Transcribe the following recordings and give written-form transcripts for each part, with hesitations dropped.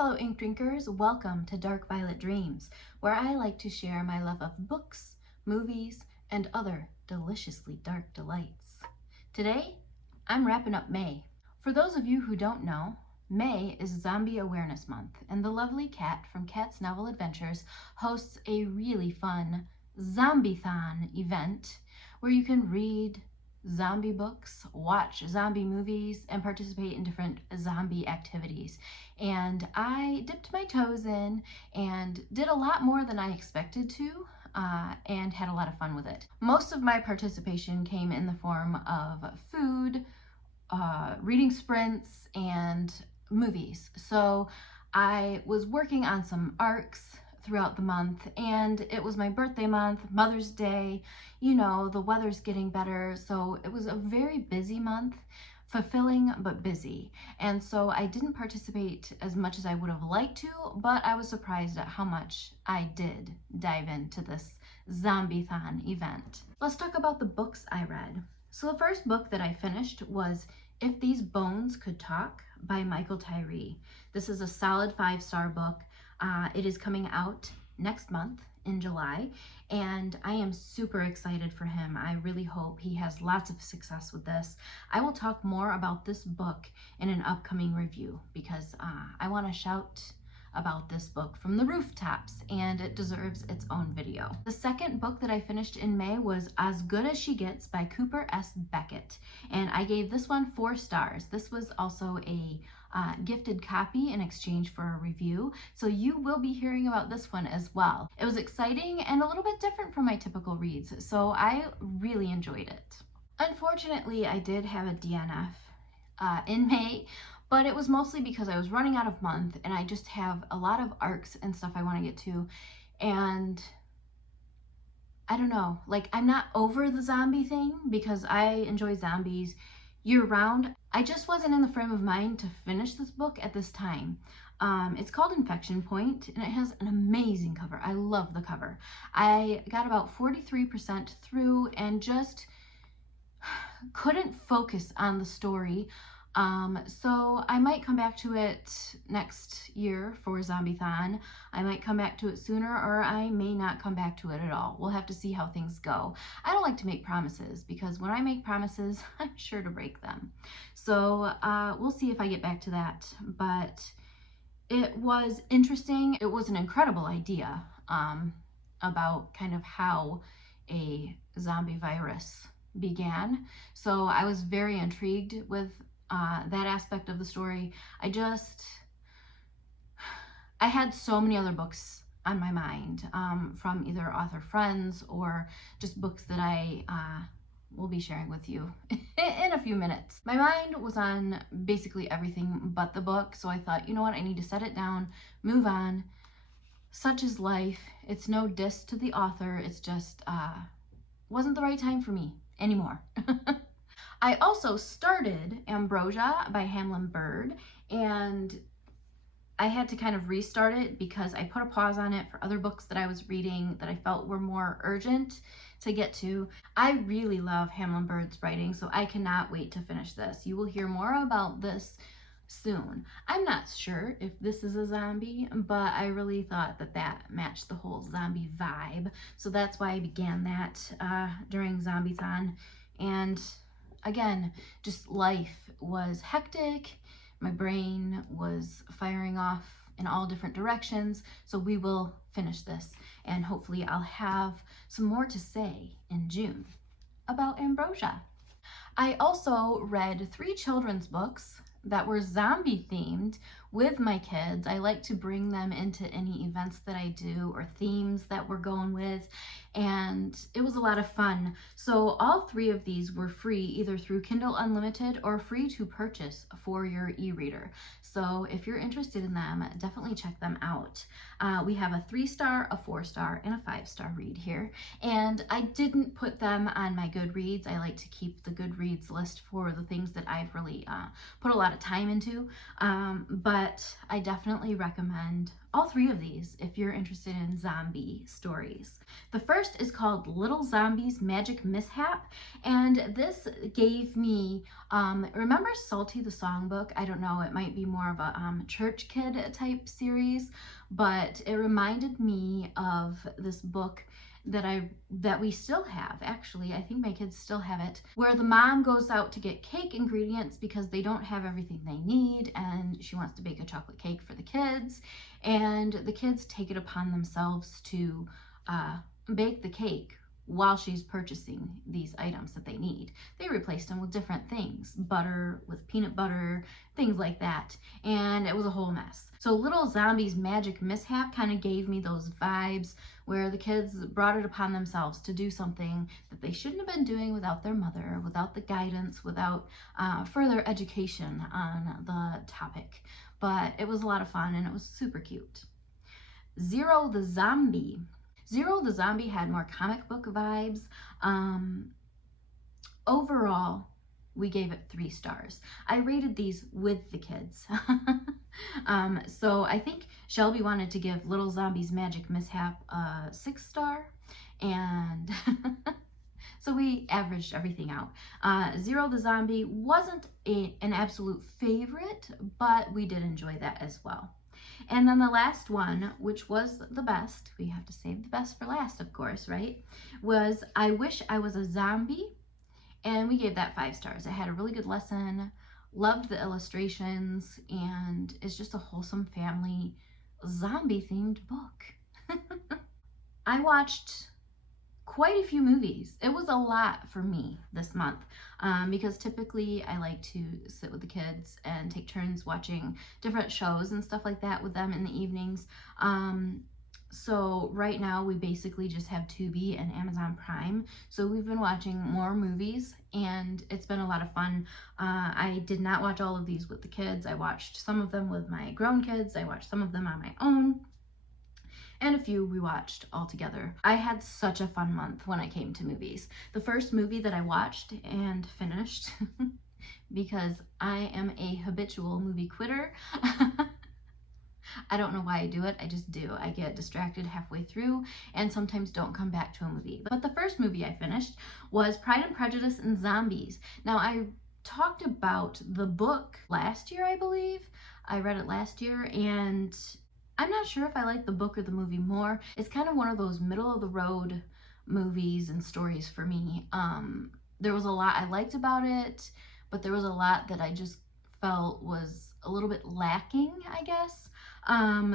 fellow ink drinkers, welcome to Dark Violet Dreams, where I like to share my love of books, movies, and other deliciously dark delights. Today, I'm wrapping up May. For those of you who don't know, May is Zombie Awareness Month, and the lovely Kat from Kat's Novel Adventures hosts a really fun Zombiethon event where you can read zombie books, watch zombie movies, and participate in different zombie activities. And I dipped my toes in and did a lot more than I expected to, and had a lot of fun with it. Most of my participation came in the form of food, reading sprints, and movies. So I was working on some arcs throughout the month, and it was my birthday month, Mother's Day, you know, the weather's getting better, so it was a very busy month, fulfilling but busy. And so I didn't participate as much as I would have liked to, but I was surprised at how much I did dive into this Zombiethon event. Let's talk about the books I read. So the first book that I finished was If These Bones Could Talk by Michael Tyree. This is a solid 5-star book. It is coming out next month in July, and I am super excited for him. I really hope he has lots of success with this. I will talk more about this book in an upcoming review because I want to shout about this book from the rooftops, and it deserves its own video. The second book that I finished in May was As Good as She Gets by Cooper S. Beckett, and I gave this one 4 stars. This was also a gifted copy in exchange for a review, so you will be hearing about this one as well. It was exciting and a little bit different from my typical reads, so I really enjoyed it. Unfortunately, I did have a DNF in May, but it was mostly because I was running out of month and I just have a lot of arcs and stuff I want to get to, and I don't know, like, I'm not over the zombie thing because I enjoy zombies year round. I just wasn't in the frame of mind to finish this book at this time. It's called Infection Point, and it has an amazing cover. I love the cover. I got about 43% through and just couldn't focus on the story. So I might come back to it next year for Zombiethon. I might come back to it sooner, or I may not come back to it at all. We'll have to see how things go. I don't like to make promises because when I make promises, I'm sure to break them. So we'll see if I get back to that. But it was interesting. It was an incredible idea about kind of how a zombie virus began. So I was very intrigued with that aspect of the story. I had so many other books on my mind from either author friends or just books that I will be sharing with you in a few minutes. My mind was on basically everything but the book, so I thought, you know what, I need to set it down, move on. Such is life. It's no diss to the author, it's just wasn't the right time for me anymore. I also started Ambrosia by Hamlin Bird, and I had to kind of restart it because I put a pause on it for other books that I was reading that I felt were more urgent to get to. I really love Hamlin Bird's writing, so I cannot wait to finish this. You will hear more about this soon. I'm not sure if this is a zombie, but I really thought that that matched the whole zombie vibe, so that's why I began that during Zombiethon. And again, just life was hectic. My brain was firing off in all different directions. So we will finish this, and hopefully I'll have some more to say in June about Ambrosia. I also read 3 children's books that were zombie themed with my kids. I like to bring them into any events that I do or themes that we're going with, and it was a lot of fun. So all 3 of these were free either through Kindle Unlimited or free to purchase for your e-reader. So if you're interested in them, definitely check them out. We have a 3-star, a 4-star, and a 5-star read here. And I didn't put them on my Goodreads. I like to keep the Goodreads list for the things that I've really put a lot lot of time into, but I definitely recommend all three of these if you're interested in zombie stories. The first is called Little Zombies Magic Mishap, and this gave me, remember Salty the Songbook? I don't know, it might be more of a church kid type series, but it reminded me of this book that we still have. Actually, I think my kids still have it, where the mom goes out to get cake ingredients because they don't have everything they need, and she wants to bake a chocolate cake for the kids, and the kids take it upon themselves to bake the cake while she's purchasing these items that they need. They replaced them with different things, butter with peanut butter, things like that, and it was a whole mess. So Little Zombies Magic Mishap kind of gave me those vibes where the kids brought it upon themselves to do something that they shouldn't have been doing without their mother, without the guidance, without further education on the topic. But it was a lot of fun and it was super cute. Zero the Zombie. Zero the Zombie had more comic book vibes. Overall, we gave it 3 stars. I rated these with the kids. So I think Shelby wanted to give Little Zombies Magic Mishap a 6 star, and so we averaged everything out. Zero the Zombie wasn't an absolute favorite, but we did enjoy that as well. And then the last one, which was the best, we have to save the best for last, of course, right? Was I Wish I Was a Zombie, and we gave that 5 stars. It had a really good lesson, loved the illustrations, and it's just a wholesome family zombie-themed book. I watched quite a few movies. It was a lot for me this month because typically I like to sit with the kids and take turns watching different shows and stuff like that with them in the evenings. So right now we basically just have Tubi and Amazon Prime. So we've been watching more movies and it's been a lot of fun. I did not watch all of these with the kids. I watched some of them with my grown kids. I watched some of them on my own, and a few we watched all together. I had such a fun month when it came to movies. The first movie that I watched and finished, because I am a habitual movie quitter. I don't know why I do it, I just do. I get distracted halfway through and sometimes don't come back to a movie. But the first movie I finished was Pride and Prejudice and Zombies. Now, I talked about the book last year, I believe. I read it last year, and I'm not sure if I like the book or the movie more. It's kind of one of those middle of the road movies and stories for me. There was a lot I liked about it, but there was a lot that I just felt was a little bit lacking, I guess.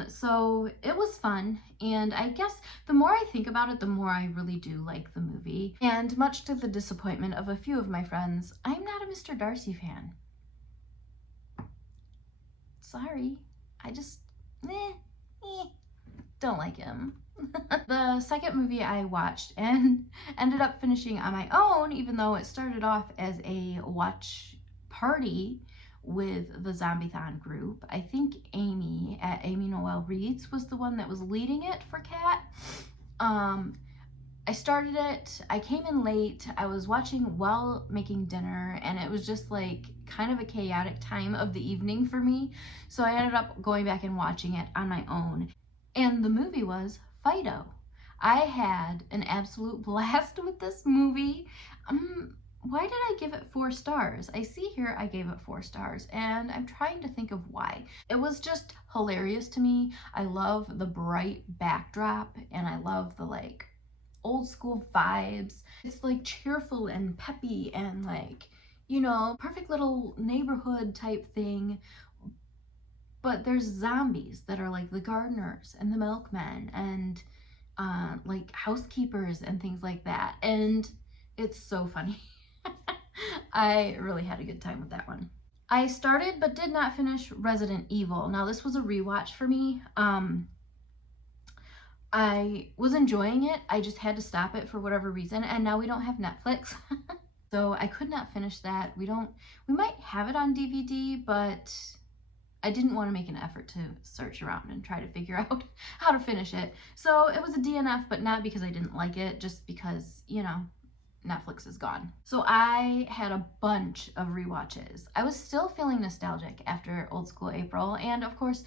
So it was fun, and I guess the more I think about it, the more I really do like the movie. And much to the disappointment of a few of my friends, I'm not a Mr. Darcy fan. Sorry, I just don't like him. The second movie I watched and ended up finishing on my own, even though it started off as a watch party with the Zombiethon group. I think Amy at Amy Noelle Reads was the one that was leading it for Kat. I started it, I came in late, I was watching while making dinner, and it was just like kind of a chaotic time of the evening for me. So I ended up going back and watching it on my own. And the movie was Fido. I had an absolute blast with this movie. Why did I give it 4 stars? I see here I gave it 4 stars, and I'm trying to think of why. It was just hilarious to me. I love the bright backdrop, and I love the like old school vibes. It's like cheerful and peppy and like, you know, perfect little neighborhood type thing. But there's zombies that are like the gardeners and the milkmen and like housekeepers and things like that. And it's so funny. I really had a good time with that one. I started but did not finish Resident Evil. Now this was a rewatch for me. I was enjoying it. I just had to stop it for whatever reason, and now we don't have Netflix. So I could not finish that. We might have it on DVD, but I didn't want to make an effort to search around and try to figure out how to finish it. So it was a DNF, but not because I didn't like it, just because, you know, Netflix is gone. So I had a bunch of rewatches. I was still feeling nostalgic after Old School April, and of course,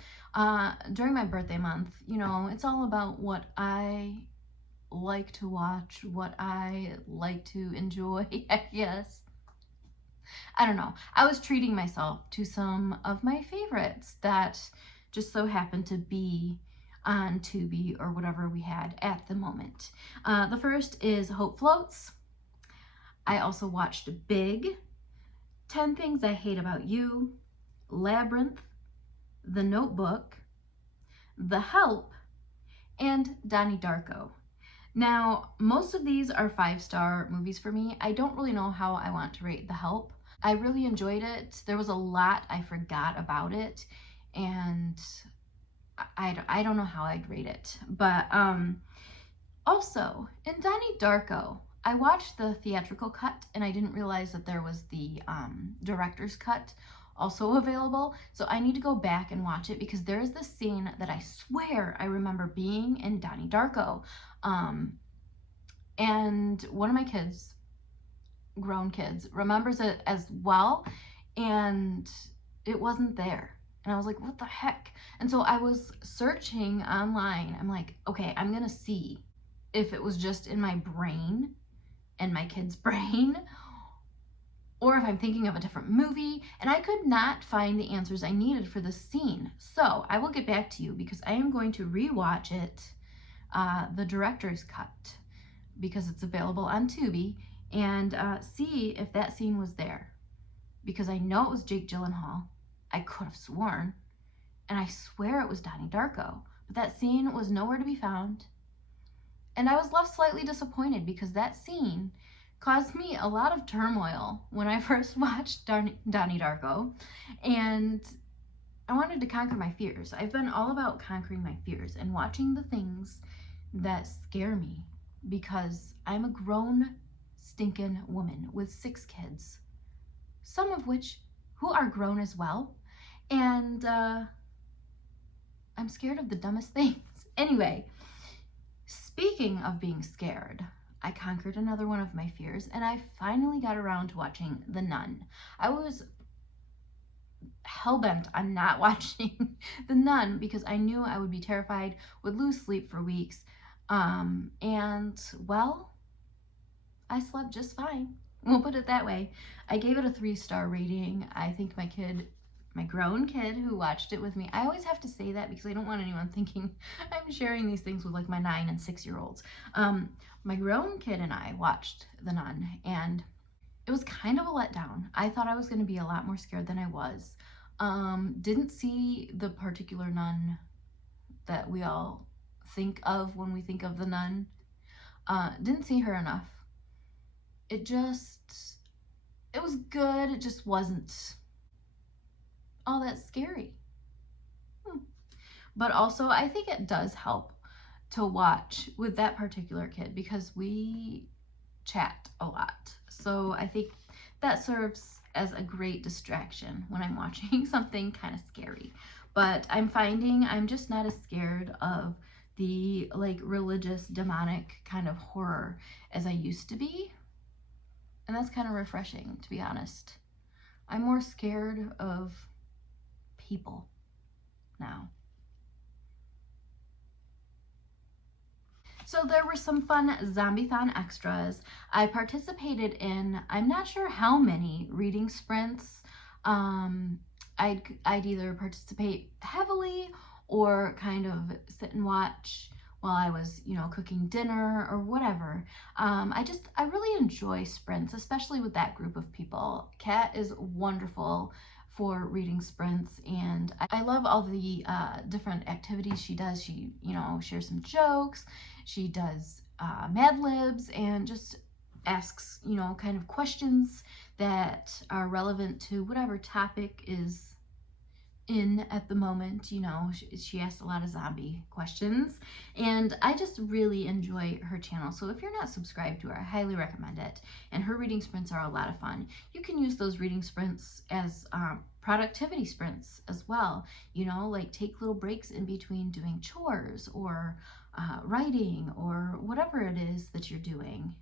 during my birthday month, you know, it's all about what I like to watch, what I like to enjoy, I guess. I don't know. I was treating myself to some of my favorites that just so happened to be on Tubi or whatever we had at the moment. The first is Hope Floats. I also watched Big, 10 Things I Hate About You, Labyrinth, The Notebook, The Help, and Donnie Darko. Now, most of these are 5-star movies for me. I don't really know how I want to rate The Help. I really enjoyed it. There was a lot I forgot about it, and I don't know how I'd rate it. But also, in Donnie Darko, I watched the theatrical cut, and I didn't realize that there was the director's cut also available. So I need to go back and watch it, because there is this scene that I swear I remember being in Donnie Darko. And one of my kids, grown kids, remembers it as well, and it wasn't there. And I was like, what the heck? And so I was searching online. I'm like, okay, I'm gonna see if it was just in my brain and my kid's brain, or if I'm thinking of a different movie, and I could not find the answers I needed for this scene. So I will get back to you, because I am going to rewatch it, the director's cut, because it's available on Tubi, and see if that scene was there, because I know it was Jake Gyllenhaal. I could have sworn, and I swear it was Donnie Darko, but that scene was nowhere to be found. And I was left slightly disappointed, because that scene caused me a lot of turmoil when I first watched Donnie Darko, and I wanted to conquer my fears. I've been all about conquering my fears and watching the things that scare me, because I'm a grown stinking woman with 6 kids, some of which who are grown as well, and I'm scared of the dumbest things. Anyway, speaking of being scared, I conquered another one of my fears, and I finally got around to watching The Nun. I was hell-bent on not watching The Nun, because I knew I would be terrified, would lose sleep for weeks, and well, I slept just fine. We'll put it that way. I gave it a 3-star rating. I think my grown kid who watched it with me, I always have to say that because I don't want anyone thinking I'm sharing these things with like my 9 and 6-year-olds. My grown kid and I watched The Nun, and it was kind of a letdown. I thought I was going to be a lot more scared than I was. Didn't see the particular nun that we all think of when we think of The Nun. Didn't see her enough. It was good, it just wasn't all that scary. But also, I think it does help to watch with that particular kid, because we chat a lot. So I think that serves as a great distraction when I'm watching something kind of scary. But I'm finding I'm just not as scared of the like religious, demonic kind of horror as I used to be. And that's kind of refreshing, to be honest. I'm more scared of people now. So there were some fun Zombiethon Extras. I participated in, I'm not sure how many reading sprints. I'd either participate heavily or kind of sit and watch while I was, you know, cooking dinner or whatever. I really enjoy sprints, especially with that group of people. Kat is wonderful for reading sprints, and I love all the different activities she does. She, you know, shares some jokes, she does Mad Libs, and just asks, you know, kind of questions that are relevant to whatever topic is in at the moment. You know, she asks a lot of zombie questions, and I just really enjoy her channel. So if you're not subscribed to her, I highly recommend it. And her reading sprints are a lot of fun. You can use those reading sprints as productivity sprints as well. You know, like take little breaks in between doing chores or writing or whatever it is that you're doing.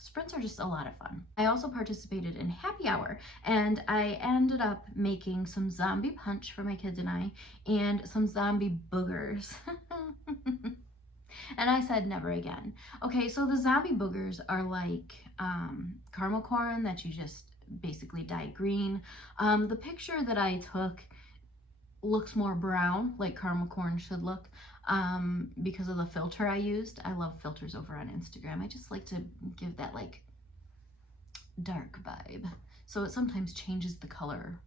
sprints are just a lot of fun. I also participated in happy hour, and I ended up making some zombie punch for my kids and I, and some zombie boogers. And I said never again. Okay, so the zombie boogers are like caramel corn that you just basically dye green. The picture that I took looks more brown, like caramel corn should look, because of the filter I used. I love filters over on Instagram. I just like to give that like dark vibe. So it sometimes changes the color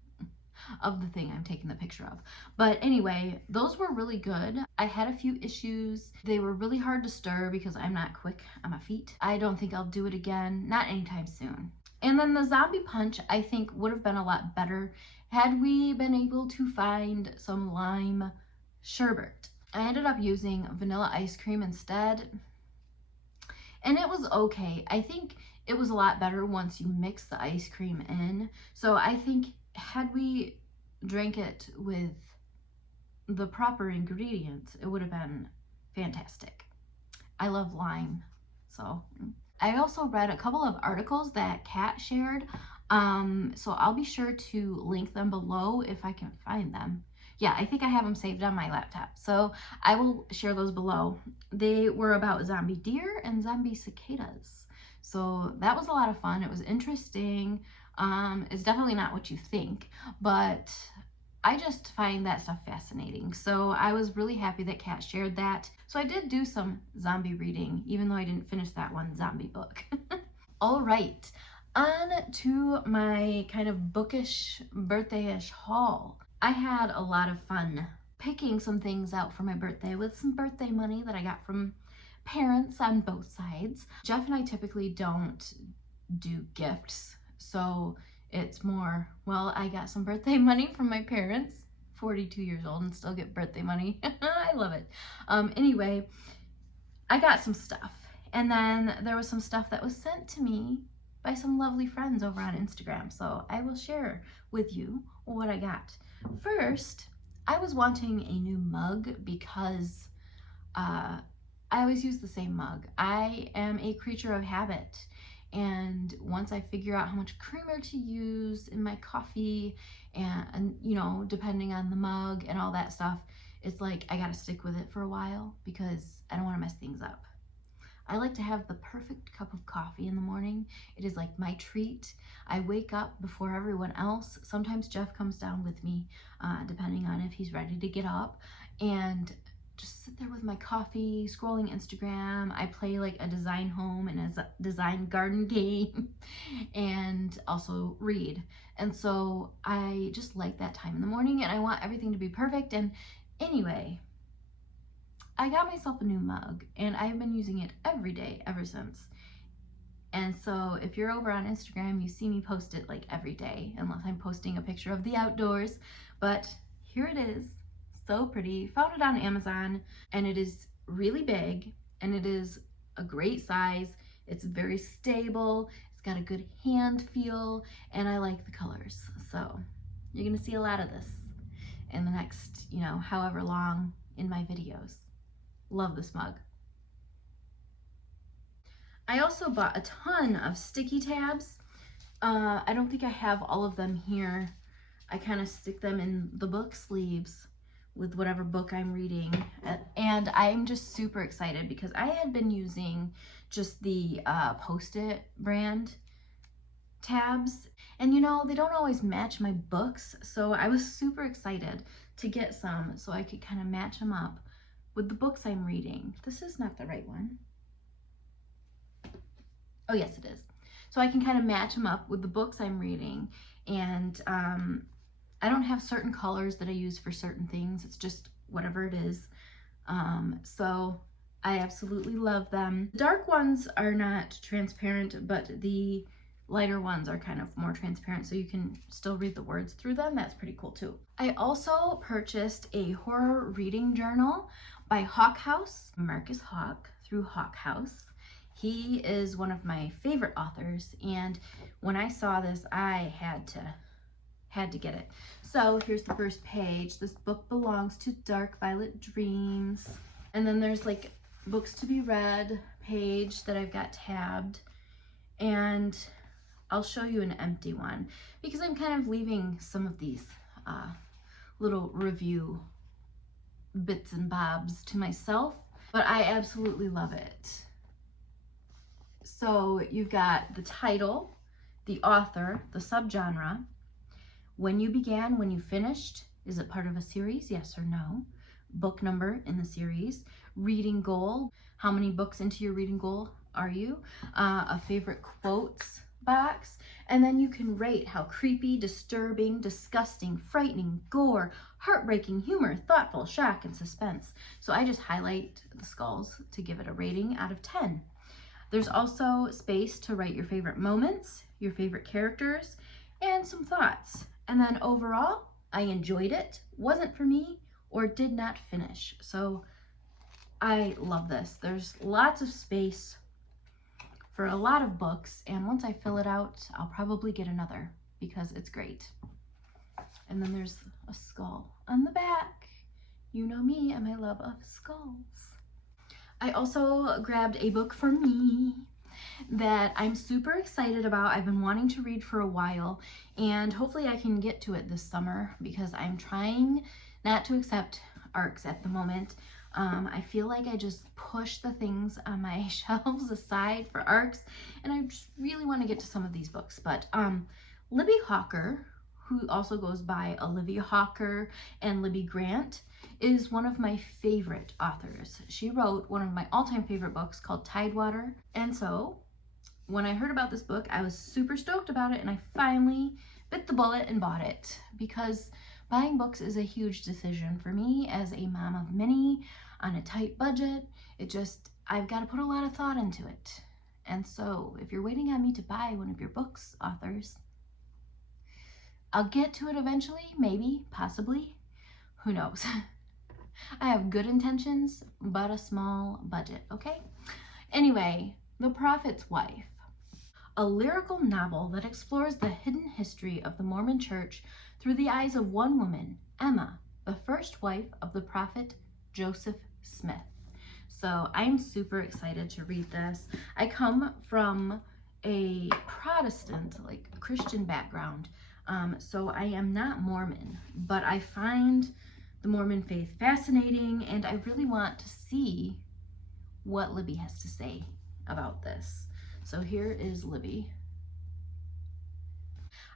of the thing I'm taking the picture of. But anyway, those were really good. I had a few issues. They were really hard to stir because I'm not quick on my feet. I don't think I'll do it again, not anytime soon. And then the zombie punch, I think, would have been a lot better had we been able to find some lime sherbet. I ended up using vanilla ice cream instead, and it was okay. I think it was a lot better once you mix the ice cream in. So I think had we drank it with the proper ingredients, it would have been fantastic. I love lime, so. I also read a couple of articles that Kat shared, so I'll be sure to link them below if I can find them. Yeah, I think I have them saved on my laptop, so I will share those below. They were about zombie deer and zombie cicadas, so that was a lot of fun. It was interesting. It's definitely not what you think, but I just find that stuff fascinating. So I was really happy that Kat shared that. So I did do some zombie reading, even though I didn't finish that one zombie book. All right, on to my kind of bookish birthday-ish haul. I had a lot of fun picking some things out for my birthday with some birthday money that I got from parents on both sides. Jeff and I typically don't do gifts, so it's more, well, I got some birthday money from my parents, 42 years old and still get birthday money. I love it. Anyway, I got some stuff, and then there was some stuff that was sent to me by some lovely friends over on Instagram, so I will share with you what I got. First, I was wanting a new mug because I always use the same mug. I am a creature of habit, and once I figure out how much creamer to use in my coffee and you know, depending on the mug and all that stuff, it's like I gotta stick with it for a while because I don't want to mess things up. I like to have the perfect cup of coffee in the morning. It is like my treat. I wake up before everyone else. Sometimes Jeff comes down with me, depending on if he's ready to get up, and just sit there with my coffee, scrolling Instagram. I play like a design home and a design garden game, and also read. And so I just like that time in the morning, and I want everything to be perfect. And anyway, I got myself a new mug, and I've been using it every day ever since. And so if you're over on Instagram, you see me post it like every day, unless I'm posting a picture of the outdoors. But here it is. So pretty. Found it on Amazon, and it is really big, and it is a great size. It's very stable. It's got a good hand feel, and I like the colors. So you're gonna see a lot of this in the next, you know, however long in my videos. Love this mug. I also bought a ton of sticky tabs. I don't think I have all of them here. I kind of stick them in the book sleeves with whatever book I'm reading, and I'm just super excited because I had been using just the Post-it brand tabs, and you know, they don't always match my books, so I was super excited to get some so I could kind of match them up with the books I'm reading. This is not the right one. Oh yes, it is. So I can kind of match them up with the books I'm reading, and I don't have certain colors that I use for certain things. It's just whatever it is. So I absolutely love them. The dark ones are not transparent, but the lighter ones are kind of more transparent, so you can still read the words through them. That's pretty cool too. I also purchased a horror reading journal by Hawk House, Marcus Hawk through Hawk House. He is one of my favorite authors, and when I saw this, I had to get it. So here's the first page. This book belongs to Dark Violet Dreams. And then there's like books to be read page that I've got tabbed. and I'll show you an empty one because I'm kind of leaving some of these little review bits and bobs to myself, but I absolutely love it. So you've got the title, the author, the subgenre, when you began, when you finished, is it part of a series, yes or no, book number in the series, reading goal, how many books into your reading goal are you, a favorite quotes box, and then you can rate how creepy, disturbing, disgusting, frightening, gore, heartbreaking, humor, thoughtful, shock, and suspense. So I just highlight the skulls to give it a rating out of 10. There's also space to write your favorite moments, your favorite characters, and some thoughts. And then overall, I enjoyed it, wasn't for me, or did not finish. So I love this. There's lots of space for a lot of books, and once I fill it out, I'll probably get another because it's great. And then there's a skull on the back. You know me and my love of skulls. I also grabbed a book for me that I'm super excited about. I've been wanting to read for a while, and hopefully I can get to it this summer because I'm trying not to accept ARCs at the moment. I feel like I just push the things on my shelves aside for ARCs, and I just really want to get to some of these books. But Libby Hawker, who also goes by Olivia Hawker and Libby Grant, is one of my favorite authors. She wrote one of my all-time favorite books called Tidewater. And so when I heard about this book, I was super stoked about it, and I finally bit the bullet and bought it because buying books is a huge decision for me as a mom of many on a tight budget. I've got to put a lot of thought into it. And so if you're waiting on me to buy one of your books, authors, I'll get to it eventually, maybe, possibly, who knows. I have good intentions, but a small budget, okay? Anyway, The Prophet's Wife, a lyrical novel that explores the hidden history of the Mormon Church through the eyes of one woman, Emma, the first wife of the prophet Joseph Smith. So I'm super excited to read this. I come from a Protestant, like Christian background, so I am not Mormon, but I find the Mormon faith fascinating, and I really want to see what Libby has to say about this. So here is Libby.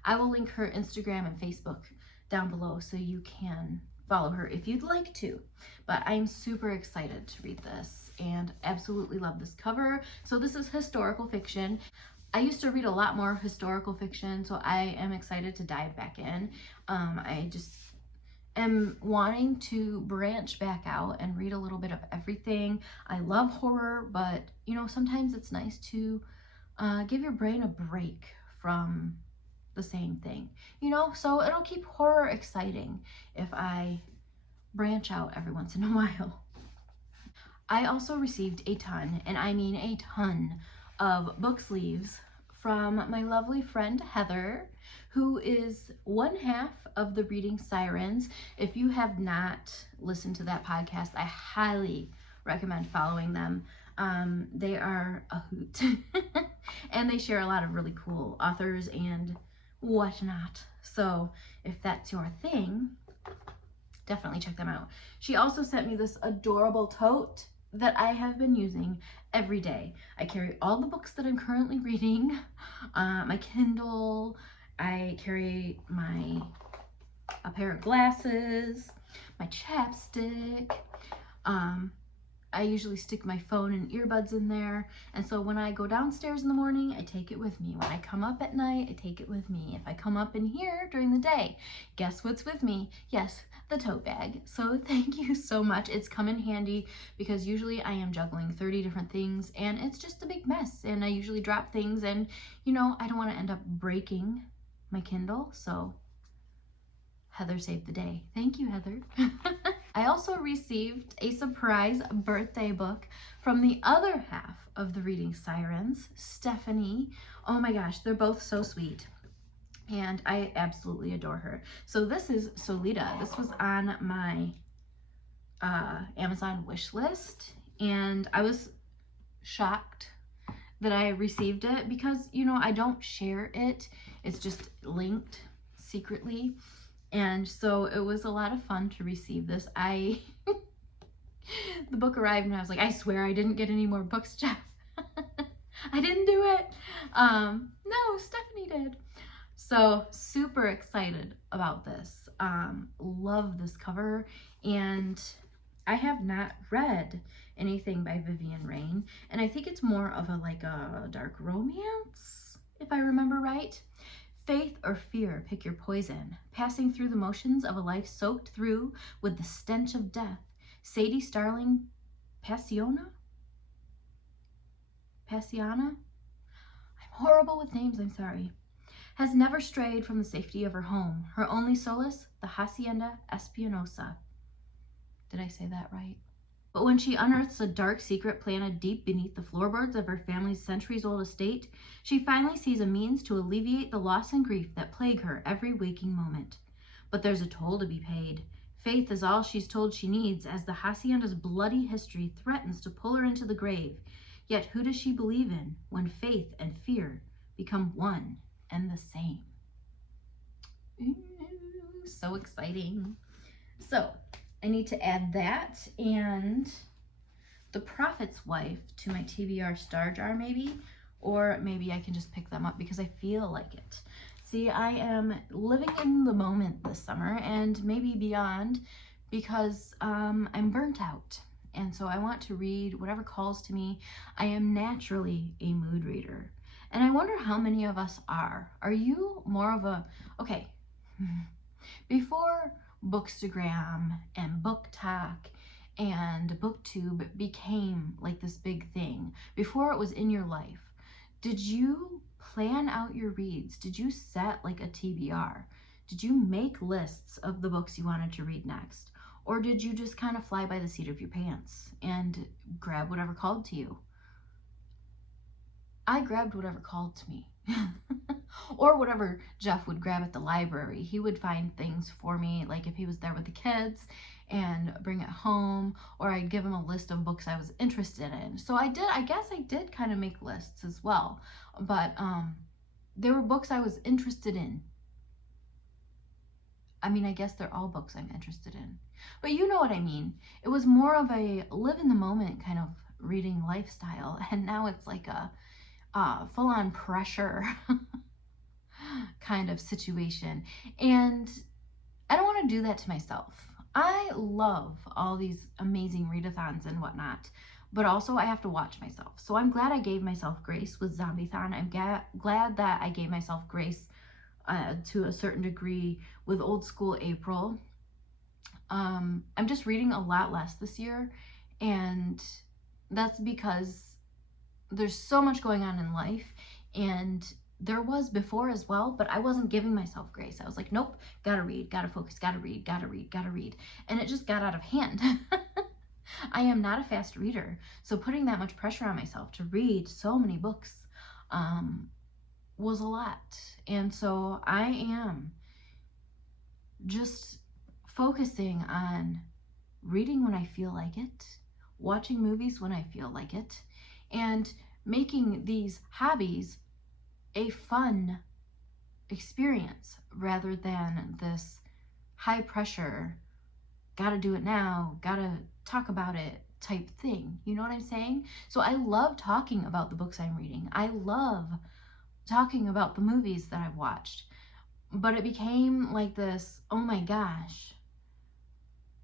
I will link her Instagram and Facebook down below so you can follow her if you'd like to. But I'm super excited to read this and absolutely love this cover. So this is historical fiction. I used to read a lot more historical fiction, so I am excited to dive back in. I just am wanting to branch back out and read a little bit of everything. I love horror, but you know, sometimes it's nice to give your brain a break from the same thing, you know, so it'll keep horror exciting if I branch out every once in a while. I also received a ton, and I mean a ton, of book sleeves from my lovely friend Heather, who is one half of the Reading Sirens. If you have not listened to that podcast, I highly recommend following them. They are a hoot and they share a lot of really cool authors and whatnot. So if that's your thing, definitely check them out. She also sent me this adorable tote that I have been using every day. I carry all the books that I'm currently reading, my Kindle, I carry a pair of glasses, my chapstick, I usually stick my phone and earbuds in there, and so when I go downstairs in the morning, I take it with me. When I come up at night, I take it with me. If I come up in here during the day, guess what's with me? Yes, the tote bag. So thank you so much. It's come in handy because usually I am juggling 30 different things and it's just a big mess, and I usually drop things, and you know, I don't want to end up breaking my Kindle, so Heather saved the day. Thank you, Heather. I also received a surprise birthday book from the other half of the Reading Sirens, Stephanie. Oh my gosh, they're both so sweet, and I absolutely adore her. So this is Solita. This was on my Amazon wish list, and I was shocked that I received it because, you know, I don't share it. It's just linked secretly. And so it was a lot of fun to receive this. The book arrived and I was like, I swear I didn't get any more books, Jeff. I didn't do it. No, Stephanie did. So super excited about this. Love this cover, and I have not read anything by Vivian Rain, and I think it's more of a dark romance, if I remember right. Faith or fear, pick your poison. Passing through the motions of a life soaked through with the stench of death. Sadie Starling Passiona? I'm horrible with names, I'm sorry. Has never strayed from the safety of her home. Her only solace, the Hacienda Espinosa. Did I say that right? But when she unearths a dark secret planted deep beneath the floorboards of her family's centuries-old estate, she finally sees a means to alleviate the loss and grief that plague her every waking moment. But there's a toll to be paid. Faith is all she's told she needs as the Hacienda's bloody history threatens to pull her into the grave. Yet who does she believe in when faith and fear become one and the same? Ooh, so exciting. So I need to add that and The Prophet's Wife to my TBR star jar maybe, or maybe I can just pick them up because I feel like it. See, I am living in the moment this summer and maybe beyond because I'm burnt out. And so I want to read whatever calls to me. I am naturally a mood reader. And I wonder how many of us are. Are you more of a, okay, before Bookstagram and BookTok and BookTube became like this big thing, before it was in your life, did you plan out your reads? Did you set like a TBR? Did you make lists of the books you wanted to read next? Or did you just kind of fly by the seat of your pants and grab whatever called to you? I grabbed whatever called to me. Or whatever Jeff would grab at the library. He would find things for me, like if he was there with the kids, and bring it home, or I'd give him a list of books I was interested in. So I guess I did kind of make lists as well. But there were books I was interested in. I mean, I guess they're all books I'm interested in. But you know what I mean. It was more of a live in the moment kind of reading lifestyle. And now it's like a full-on pressure kind of situation. And I don't want to do that to myself. I love all these amazing readathons and whatnot, but also I have to watch myself. So I'm glad I gave myself grace with Zombiethon. I'm glad that I gave myself grace to a certain degree with Old School April. I'm just reading a lot less this year, and that's because there's so much going on in life, and there was before as well, but I wasn't giving myself grace. I was like, nope, gotta read, gotta focus, gotta read, gotta read, gotta read. And it just got out of hand. I am not a fast reader, so putting that much pressure on myself to read so many books was a lot. And so I am just focusing on reading when I feel like it, watching movies when I feel like it, and making these hobbies a fun experience rather than this high pressure, gotta do it now, gotta talk about it type thing. You know what I'm saying? So I love talking about the books I'm reading. I love talking about the movies that I've watched. But it became like this, oh my gosh,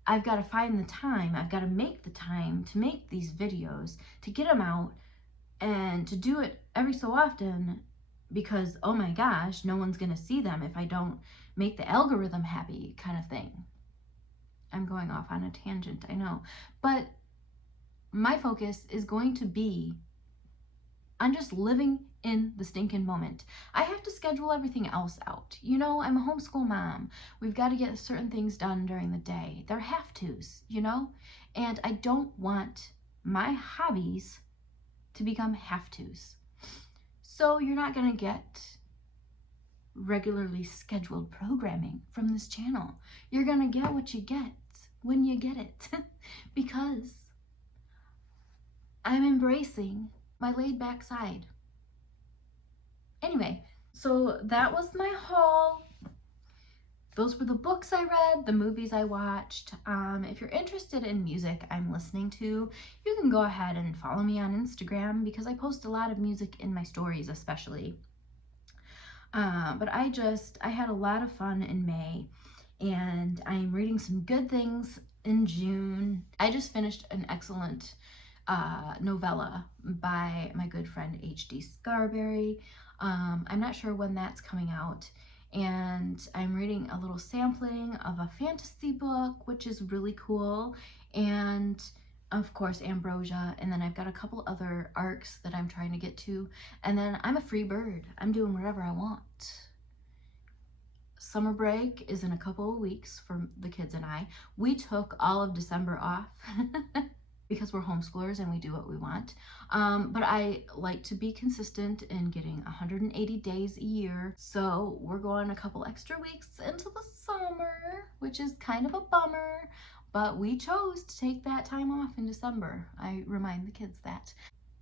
I've got to find the time, I've got to make the time to make these videos, to get them out, and to do it every so often because, oh my gosh, no one's going to see them if I don't make the algorithm happy kind of thing. I'm going off on a tangent, I know. But my focus is going to be on just living in the stinking moment. I have to schedule everything else out. You know, I'm a homeschool mom. We've got to get certain things done during the day. They're have-tos, you know? And I don't want my hobbies to become have-tos. So you're not going to get regularly scheduled programming from this channel. You're going to get what you get when you get it. Because I'm embracing my laid back side. Anyway, so that was my haul. Those were the books I read, the movies I watched. If you're interested in music I'm listening to, you can go ahead and follow me on Instagram because I post a lot of music in my stories especially. But I had a lot of fun in May, and I'm reading some good things in June. I just finished an excellent novella by my good friend H.D. Scarberry. I'm not sure when that's coming out, and I'm reading a little sampling of a fantasy book, which is really cool, and of course Ambrosia, and then I've got a couple other arcs that I'm trying to get to, and then I'm a free bird. I'm doing whatever I want. Summer break is in a couple of weeks for the kids and I. We took all of December off because we're homeschoolers and we do what we want. But I like to be consistent in getting 180 days a year. So we're going a couple extra weeks into the summer, which is kind of a bummer, but we chose to take that time off in December. I remind the kids that.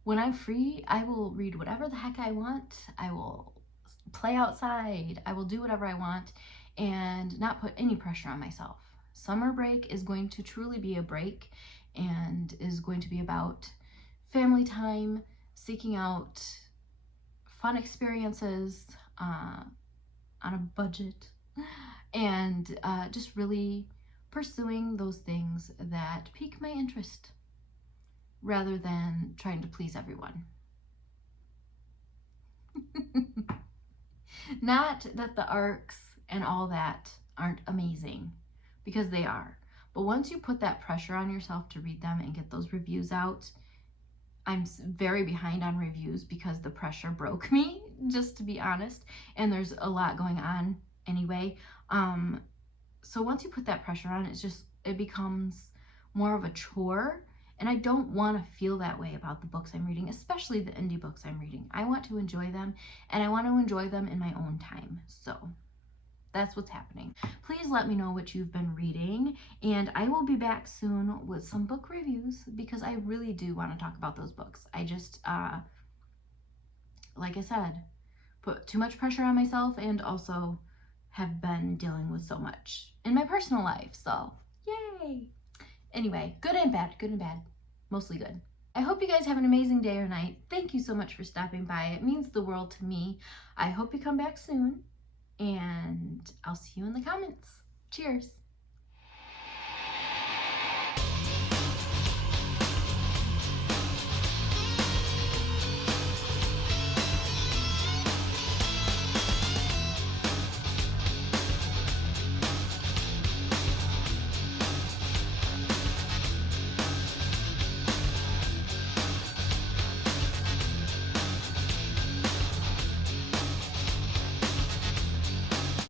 When I'm free, I will read whatever the heck I want. I will play outside. I will do whatever I want and not put any pressure on myself. Summer break is going to truly be a break and is going to be about family time, seeking out fun experiences on a budget, and just really pursuing those things that pique my interest rather than trying to please everyone. Not that the arcs and all that aren't amazing, because they are. But once you put that pressure on yourself to read them and get those reviews out, I'm very behind on reviews because the pressure broke me, just to be honest. And there's a lot going on anyway. So once you put that pressure on, it becomes more of a chore. And I don't want to feel that way about the books I'm reading, especially the indie books I'm reading. I want to enjoy them, and I want to enjoy them in my own time. So that's what's happening. Please let me know what you've been reading, and I will be back soon with some book reviews because I really do want to talk about those books. I just, like I said, put too much pressure on myself and also have been dealing with so much in my personal life. So, yay! Anyway, good and bad, mostly good. I hope you guys have an amazing day or night. Thank you so much for stopping by. It means the world to me. I hope you come back soon, and I'll see you in the comments. Cheers.